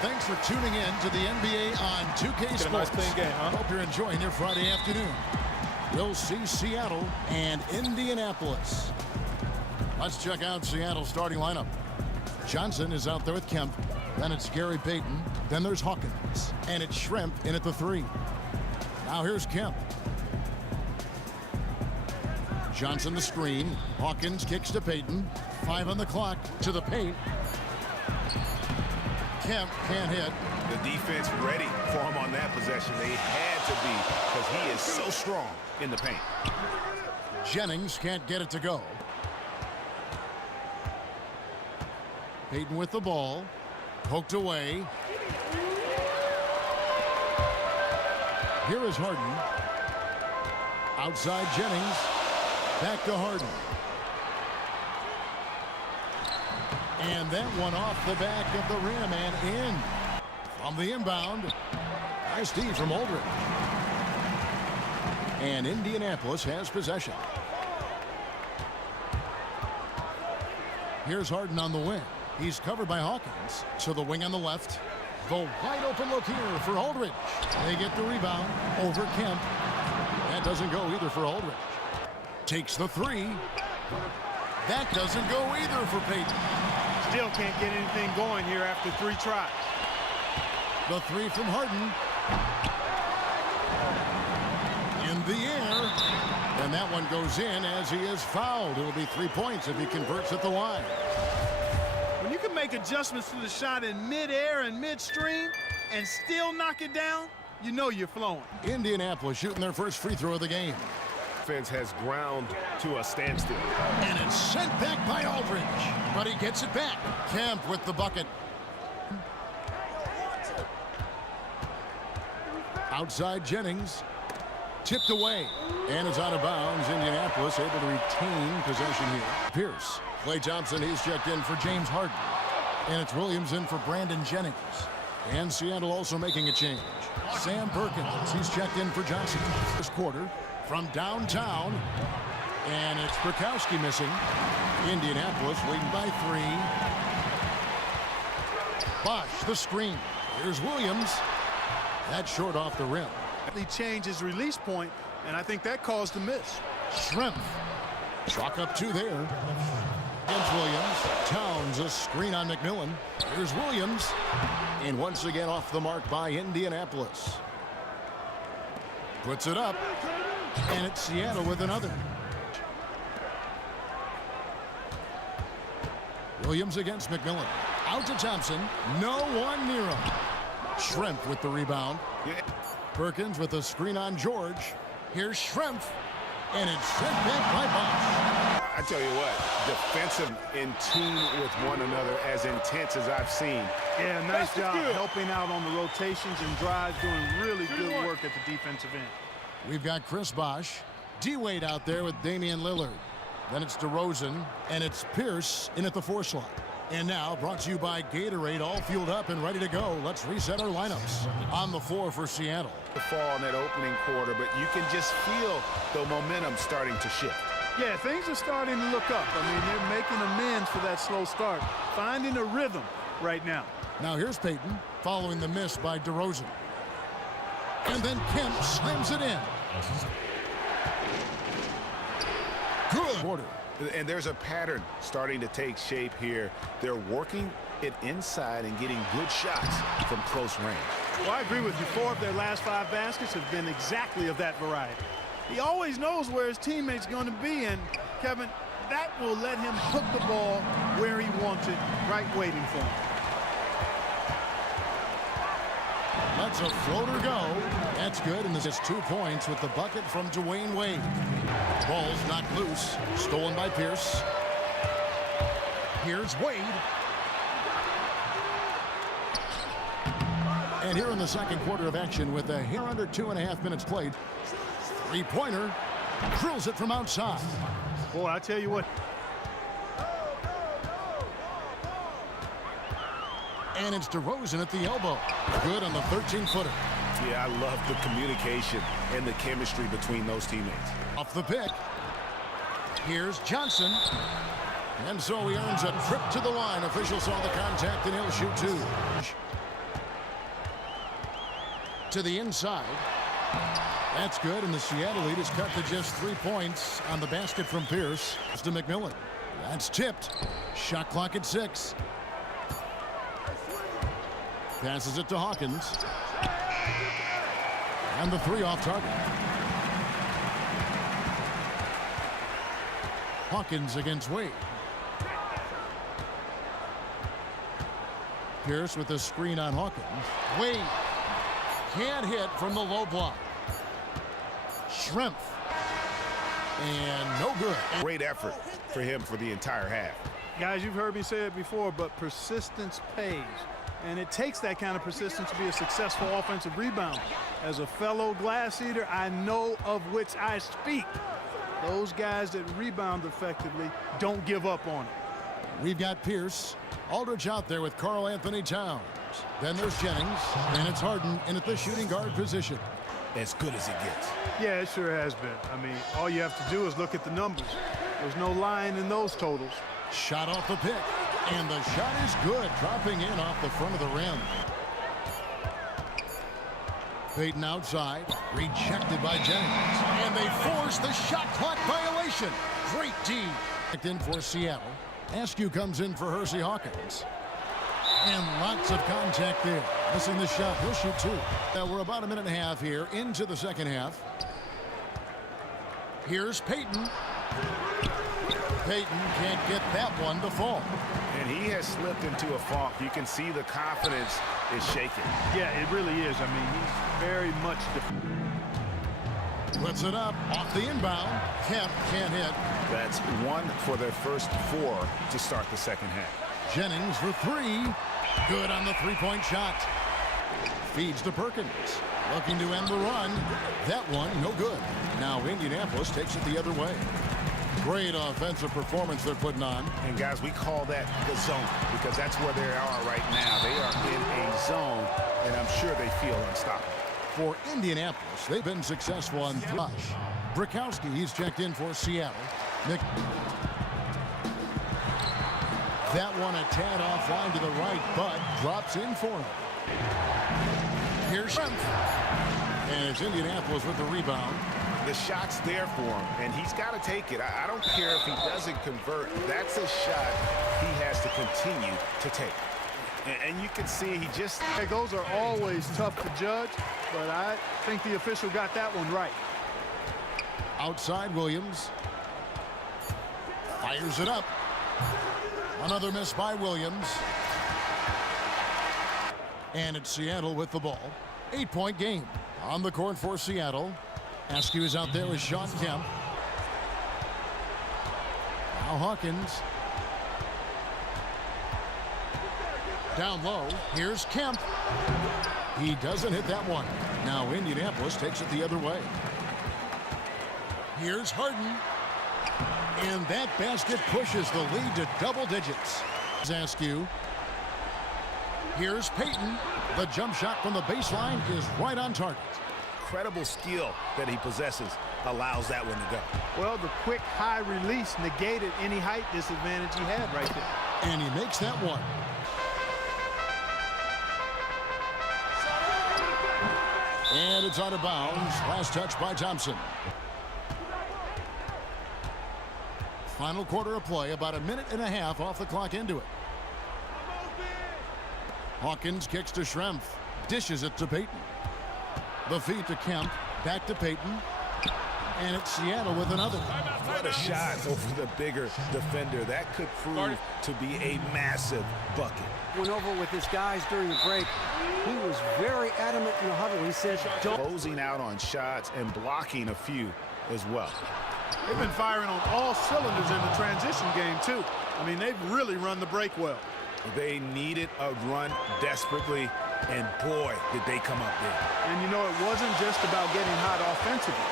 thanks for tuning in to the NBA on 2K Sports. Nice game, huh? Hope you're enjoying your Friday afternoon. We'll see Seattle and Indianapolis. Let's check out Seattle's starting lineup. Johnson is out there with Kemp. Then it's Gary Payton. Then there's Hawkins. And it's Shrimp in at the 3. Now here's Kemp. Johnson the screen. Hawkins kicks to Payton. 5 on the clock to the paint. Kemp can't hit. The defense ready for him on that possession. They had to be because he is so strong in the paint. Jennings can't get it to go. Payton with the ball. Poked away. Here is Harden. Outside Jennings. Back to Harden. And that one off the back of the rim and in. From the inbound. Nice D from Aldridge. And Indianapolis has possession. Here's Harden on the wing. He's covered by Hawkins. So the wing on the left. The wide open look here for Aldridge. They get the rebound over Kemp. That doesn't go either for Aldridge. Takes the 3. That doesn't go either for Payton. Still can't get anything going here after 3 tries. The 3 from Harden. In the air. And that one goes in as he is fouled. It will be 3 points if he converts at the line. When you can make adjustments to the shot in midair and midstream and still knock it down, you know you're flowing. Indianapolis shooting their first free throw of the game. Defense has ground to a standstill. And it's sent back by Aldridge. But he gets it back. Kemp with the bucket. Outside Jennings. Tipped away. And it's out of bounds. Indianapolis able to retain possession here. Pierce. Klay Thompson, he's checked in for James Harden. And it's Williams in for Brandon Jennings. And Seattle also making a change. Sam Perkins, he's checked in for Johnson. This quarter from downtown. And it's Burkowski missing. Indianapolis leading by 3. Bosh, the screen. Here's Williams. That's short off the rim. He changed his release point, and I think that caused the miss. Shrimp. Chalk up 2 there. Against Williams. Towns, a screen on McMillan. Here's Williams. And once again off the mark by Indianapolis. Puts it up. And it's Seattle with another. Williams against McMillan. Out to Thompson. No one near him. Shrimp with the rebound. Perkins with a screen on George. Here's Shrimp. And it's sent back by Bosh. I tell you what, defensive in tune with one another as intense as I've seen. Yeah, nice job helping out on the rotations and drives, doing really good work at the defensive end. We've got Chris Bosh. D-Wade out there with Damian Lillard. Then it's DeRozan, and it's Pierce in at the 4 slot. And now, brought to you by Gatorade, all fueled up and ready to go. Let's reset our lineups. On the floor for Seattle. The fall in that opening quarter, but you can just feel the momentum starting to shift. Yeah, things are starting to look up. I mean, they're making amends for that slow start, finding a rhythm right now. Now here's Payton, following the miss by DeRozan. And then Kemp slams it in. Good quarter. And there's a pattern starting to take shape here. They're working it inside and getting good shots from close range. Well, I agree with you. 4 of their last 5 baskets have been exactly of that variety. He always knows where his teammate's going to be, and, Kevin, that will let him hook the ball where he wants it, right waiting for him. Lets a floater go. That's good, and this is 2 points with the bucket from Dwayne Wade. Ball's knocked loose. Stolen by Pierce. Here's Wade. And here in the second quarter of action with a hair under 2.5 minutes played. 3-pointer. Drills it from outside. Boy, I tell you what. And it's DeRozan at the elbow. Good on the 13-footer. Yeah, I love the communication and the chemistry between those teammates. Off the pick. Here's Johnson. And so he earns a trip to the line. Officials saw the contact, and he'll shoot 2. To the inside. That's good, and the Seattle lead is cut to just 3 points on the basket from Pierce. It's to McMillan. That's tipped. Shot clock at 6. Passes it to Hawkins. And the 3 off target. Hawkins against Wade. Pierce with the screen on Hawkins. Wade can't hit from the low block. Shrimp. And no good. Great effort for him for the entire half. Guys, you've heard me say it before, but persistence pays. And it takes that kind of persistence to be a successful offensive rebounder. As a fellow glass eater, I know of which I speak. Those guys that rebound effectively don't give up on it. We've got Pierce. Aldridge out there with Karl Anthony Towns. Then there's Jennings. And it's Harden in at the shooting guard position. As good as it gets. Yeah, it sure has been. I mean, all you have to do is look at the numbers. There's no lying in those totals. Shot off the pick. And the shot is good, dropping in off the front of the rim. Payton outside, rejected by Jennings. And they force the shot clock violation. Great D. In for Seattle. Askew comes in for Hersey Hawkins. And lots of contact there. Missing the shot. He'll shoot 2. We're about a minute and a half here into the second half. Here's Payton. Payton can't get that one to fall. And he has slipped into a funk. You can see the confidence is shaking. Yeah, it really is. I mean, he's very much Puts it up off the inbound. Kemp can't hit. That's 1 for their first 4 to start the second half. Jennings for 3. Good on the three-point shot. Feeds to Perkins. Looking to end the run. That one, no good. Now Indianapolis takes it the other way. Great offensive performance they're putting on. And guys, we call that the zone because that's where they are right now. They are in a zone, and I'm sure they feel unstoppable. For Indianapolis, they've been successful on Thrush. Brikowski, he's checked in for Seattle. That one a tad offline to the right, but drops in for him. Here's Shrimp. And it's Indianapolis with the rebound. The shot's there for him, and he's got to take it. I don't care if he doesn't convert. That's a shot he has to continue to take. And you can see he just... Hey, those are always tough to judge, but I think the official got that one right. Outside Williams. Fires it up. Another miss by Williams. And it's Seattle with the ball. 8-point game on the court for Seattle. Askew is out there with Sean Kemp. Now Hawkins. Down low. Here's Kemp. He doesn't hit that one. Now Indianapolis takes it the other way. Here's Harden. And that basket pushes the lead to double digits. Askew. Here's Payton. The jump shot from the baseline is right on target. Incredible skill that he possesses allows that one to go. Well, the quick high release negated any height disadvantage he had right there. And he makes that one. And it's out of bounds. Last touch by Thompson. Final quarter of play, about a minute and a half off the clock into it. Hawkins kicks to Schrempf. Dishes it to Payton. The feed to Kemp. Back to Payton. And it's Seattle with another. What a shot over the bigger defender. That could prove to be a massive bucket. Went over with his guys during the break. He was very adamant in the huddle. He said, don't. Closing out on shots and blocking a few as well. They've been firing on all cylinders in the transition game, too. I mean, they've really run the break well. They needed a run desperately, and boy, did they come up big. And, you know, it wasn't just about getting hot offensively.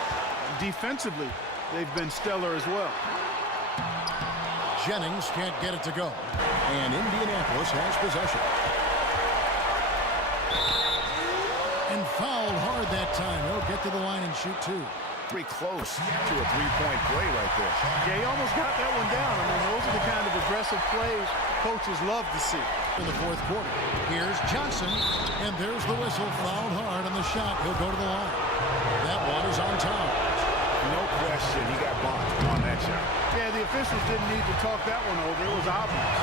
Defensively, they've been stellar as well. Jennings can't get it to go. And Indianapolis has possession. And fouled hard that time. He'll get to the line and shoot 2. Pretty close to a three-point play right there. Yeah, he almost got that one down. I mean, those are the kind of aggressive plays coaches love to see. In the fourth quarter, here's Johnson, and there's the whistle. Fouled hard on the shot. He'll go to the line. That one is on Towns. No question, he got bumped on that shot. Yeah, the officials didn't need to talk that one over. It was obvious.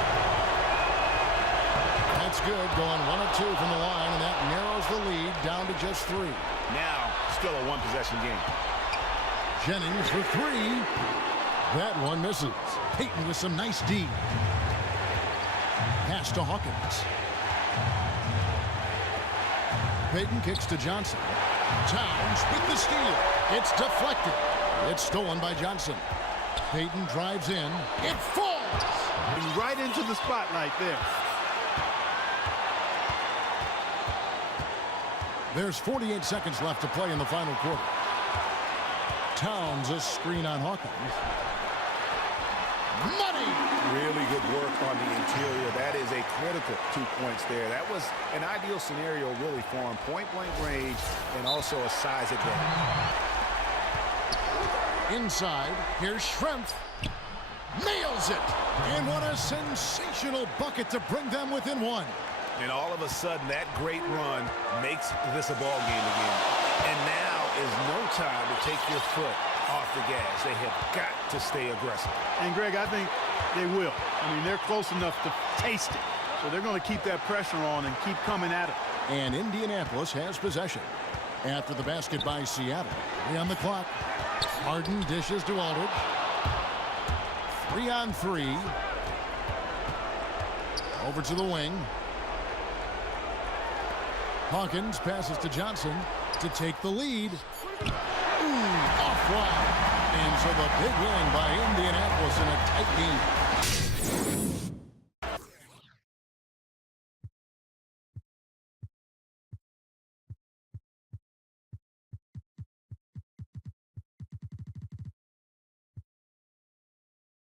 That's good, going 1 of 2 from the line, and that narrows the lead down to just 3. Now, still a one-possession game. Jennings for 3. That one misses. Payton with some nice D. Pass to Hawkins. Payton kicks to Johnson. Towns with the steal. It's deflected. It's stolen by Johnson. Payton drives in. It falls. Right into the spotlight there. There's 48 seconds left to play in the final quarter. Towns a screen on Hawkins. Money! Really good work on the interior. That is a critical 2 points there. That was an ideal scenario really for him. Point-blank range and also a size advantage. Inside, here's Schrempf. Nails it! And what a sensational bucket to bring them within 1. And all of a sudden, that great run makes this a ball game again. And now is no time to take your foot off the gas. They have got to stay aggressive. And, Greg, I think they will. I mean, they're close enough to taste it. So they're going to keep that pressure on and keep coming at it. And Indianapolis has possession. After the basket by Seattle. 3 on the clock. Harden dishes to Aldridge. 3 on 3. Over to the wing. Hawkins passes to Johnson to take the lead. Off-wide. And so the big win by Indianapolis in a tight game.